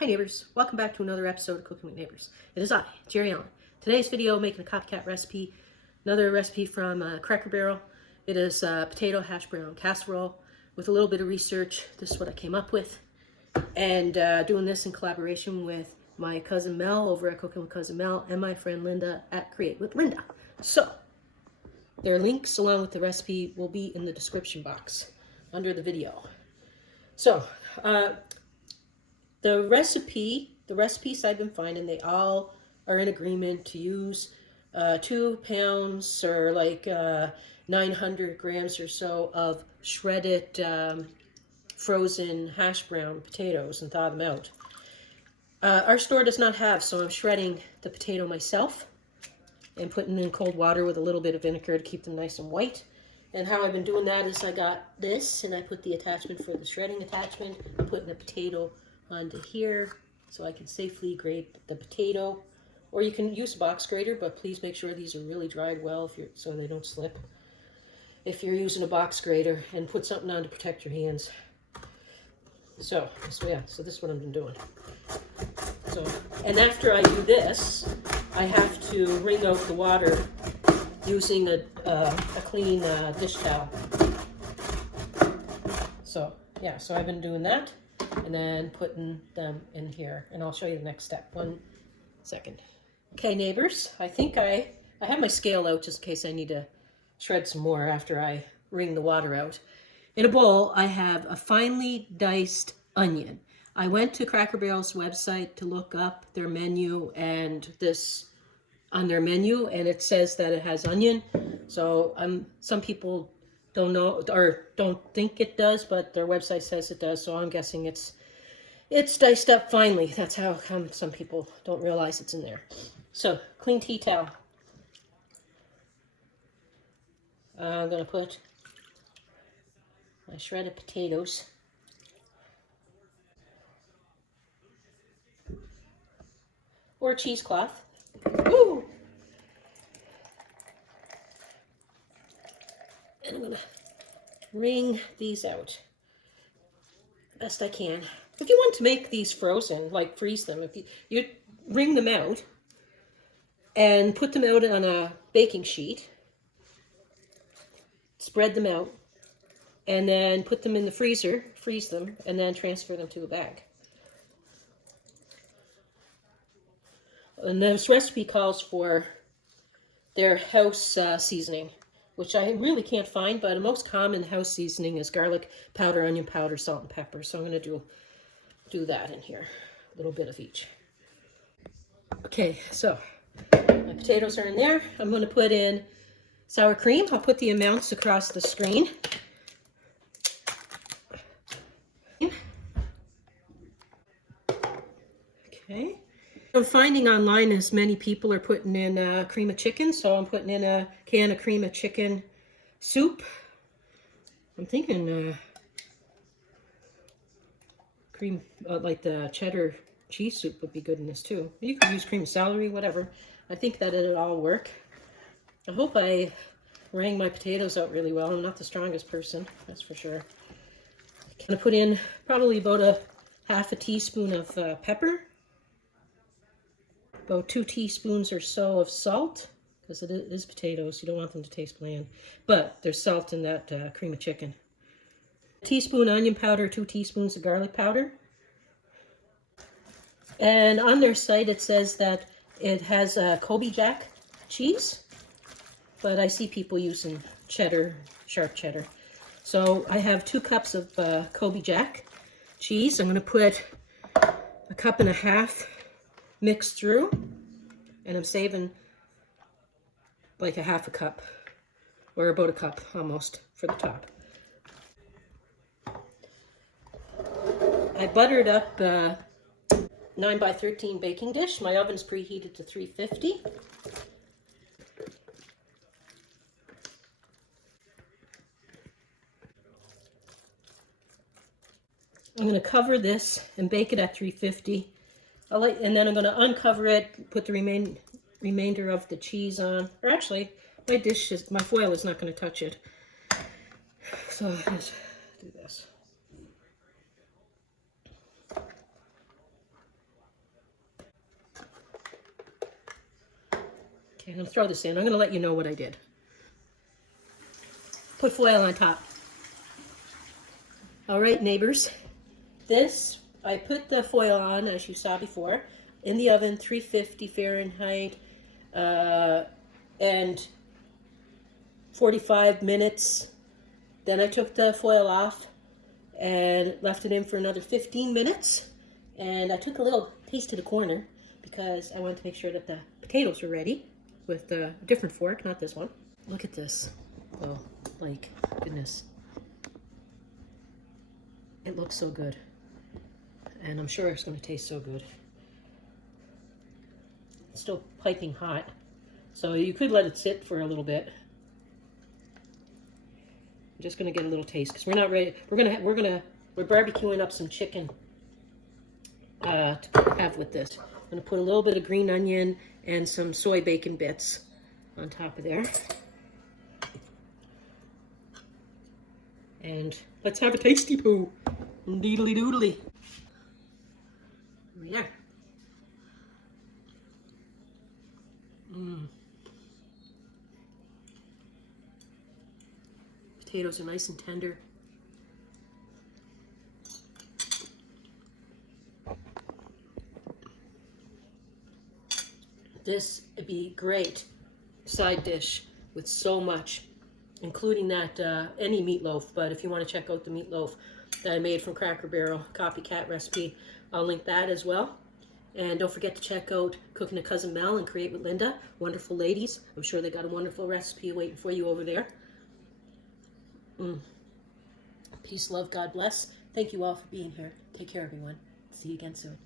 Hi neighbors, welcome back to another episode of Cooking with Neighbors. It is I, Jerry Allen. Today's video making a copycat recipe, another recipe from Cracker Barrel. It is potato hash brown casserole with a little bit of research. This is what I came up with. And doing this in collaboration with my cousin Mel over at Cooking with Cousin Mel and my friend Linda at Create with Linda. So, their links along with the recipe will be in the description box under the video. So, the recipes I've been finding, they all are in agreement to use 2 pounds or like 900 grams or so of shredded frozen hash brown potatoes and thaw them out. Our store does not have, so I'm shredding the potato myself and putting them in cold water with a little bit of vinegar to keep them nice and white. And how I've been doing that is I got this and I put the attachment for the shredding attachment. I'm putting the potato onto here so I can safely grate the potato. Or you can use a box grater, but please make sure these are really dried well so they don't slip if you're using a box grater, and put something on to protect your hands. So this is what I've been doing. So, and after I do this, I have to wring out the water using a clean dish towel. So I've been doing that and then putting them in here, and I'll show you the next step. 1 second. Okay, neighbors, I think I have my scale out just in case I need to shred some more after I wring the water out. In a bowl, I have a finely diced onion. I went to Cracker Barrel's website to look up their menu, and this on their menu, and it says that it has onion. So some people don't know or don't think it does, but their website says it does. So I'm guessing it's diced up finely. That's how come some people don't realize it's in there. So clean tea towel. I'm gonna put my shredded potatoes. Or cheesecloth. Woo! And I'm gonna wring these out best I can. If you want to make these frozen, like freeze them, if you wring them out and put them out on a baking sheet, spread them out, and then put them in the freezer, freeze them, and then transfer them to a bag. And this recipe calls for their house seasoning, which I really can't find, but the most common house seasoning is garlic powder, onion powder, salt, and pepper. So I'm going to do that in here, a little bit of each. Okay, so my potatoes are in there. I'm going to put in sour cream. I'll put the amounts across the screen. Okay. I'm finding online as many people are putting in cream of chicken, so I'm putting in a can of cream of chicken soup. I'm thinking cream, like the cheddar cheese soup would be good in this too. You could use cream of celery, whatever. I think that it'll all work. I hope I wrang my potatoes out really well. I'm not the strongest person, that's for sure. I'm going to put in probably about half a teaspoon of pepper. About 2 teaspoons or so of salt, because it is potatoes. You don't want them to taste bland. But there's salt in that cream of chicken. A teaspoon onion powder, 2 teaspoons of garlic powder. And on their site it says that it has Coby Jack cheese. But I see people using cheddar, sharp cheddar. So I have 2 cups of Coby Jack cheese. I'm going to put 1.5 cups mixed through, and I'm saving like 1/2 cup, or about 1 cup almost, for the top. I buttered up 9x13 baking dish. My oven's preheated to 350. I'm going to cover this and bake it at 350. And then I'm going to uncover it, put the remainder of the cheese on. Or actually, my foil is not going to touch it. So let's do this. Okay, I'm gonna throw this in. I'm gonna let you know what I did. Put foil on top. All right, neighbors. This, I put the foil on, as you saw before, in the oven, 350 Fahrenheit, and 45 minutes. Then I took the foil off and left it in for another 15 minutes. And I took a little taste to the corner because I wanted to make sure that the potatoes were ready with a different fork, not this one. Look at this. Oh, like, goodness. It looks so good. And I'm sure it's going to taste so good. It's still piping hot. So you could let it sit for a little bit. I'm just going to get a little taste because we're not ready. We're barbecuing up some chicken to have with this. I'm going to put a little bit of green onion and some soy bacon bits on top of there. And let's have a tasty poo. Deedly doodly. There we are. Potatoes are nice and tender. This would be great side dish with so much, including that any meatloaf. But if you want to check out the meatloaf that I made from Cracker Barrel, Copycat recipe, I'll link that as well. And don't forget to check out Cooking with Cousin Mel and Create with Linda. Wonderful ladies. I'm sure they got a wonderful recipe waiting for you over there. Peace, love, God bless. Thank you all for being here. Take care, everyone. See you again soon.